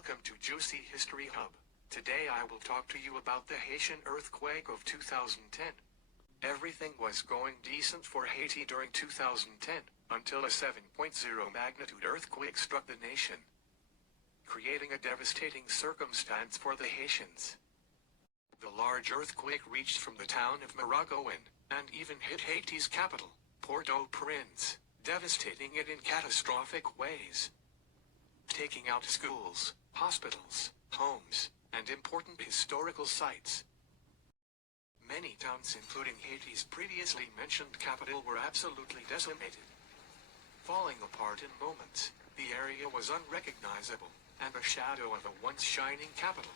Welcome to Juicy History Hub. Today I will talk to you about the Haitian earthquake of 2010. Everything was going decent for Haiti during 2010, until a 7.0 magnitude earthquake struck the nation, creating a devastating circumstance for the Haitians. The large earthquake reached from the town of Moroccoan, and even hit Haiti's capital, Port-au-Prince, devastating it in catastrophic ways, taking out schools, hospitals, homes, and important historical sites. Many towns including Haiti's previously mentioned capital were absolutely decimated, falling apart in moments. The area was unrecognizable, and a shadow of a once shining capital.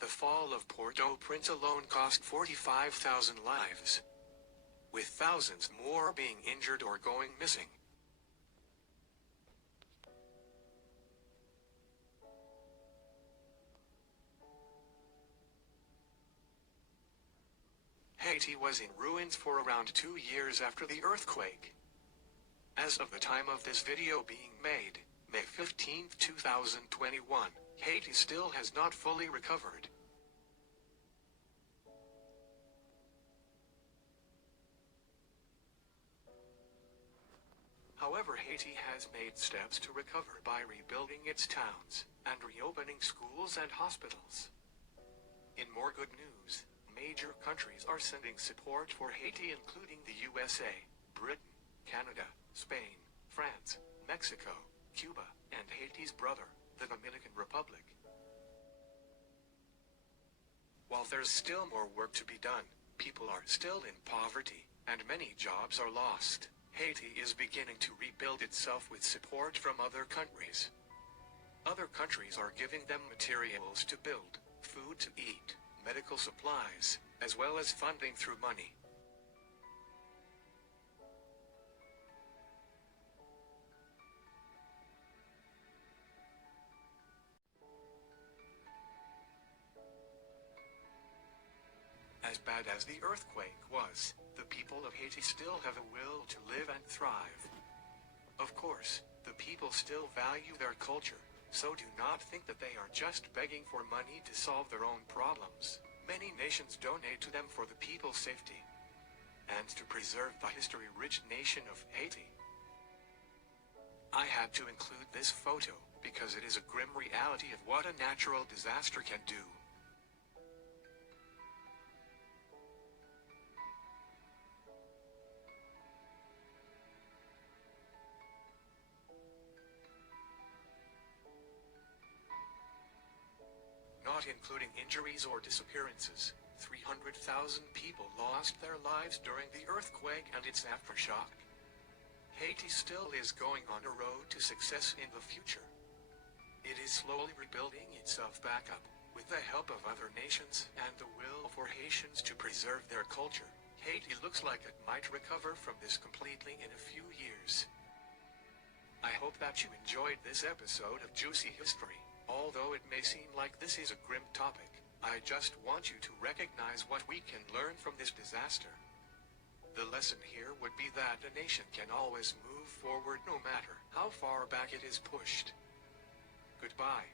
The fall of Port-au-Prince alone cost 45,000 lives, with thousands more being injured or going missing. Haiti was in ruins for around 2 years after the earthquake. As of the time of this video being made, May 15, 2021, Haiti still has not fully recovered. However, Haiti has made steps to recover by rebuilding its towns, and reopening schools and hospitals. In more good news, major countries are sending support for Haiti, including the USA, Britain, Canada, Spain, France, Mexico, Cuba, and Haiti's brother, the Dominican Republic. While there's still more work to be done, people are still in poverty, and many jobs are lost. Haiti is beginning to rebuild itself with support from other countries. Other countries are giving them materials to build, food to eat, medical supplies, as well as funding through money. As bad as the earthquake was, the people of Haiti still have a will to live and thrive. Of course, the people still value their culture, so do not think that they are just begging for money to solve their own problems. Many nations donate to them for the people's safety, and to preserve the history-rich nation of Haiti. I had to include this photo, because it is a grim reality of what a natural disaster can do. Not including injuries or disappearances, 300,000 people lost their lives during the earthquake and its aftershock. Haiti still is going on a road to success in the future. It is slowly rebuilding itself back up, with the help of other nations and the will for Haitians to preserve their culture. Haiti looks like it might recover from this completely in a few years. I hope that you enjoyed this episode of Juicy History. Although it may seem like this is a grim topic, I just want you to recognize what we can learn from this disaster. The lesson here would be that a nation can always move forward no matter how far back it is pushed. Goodbye.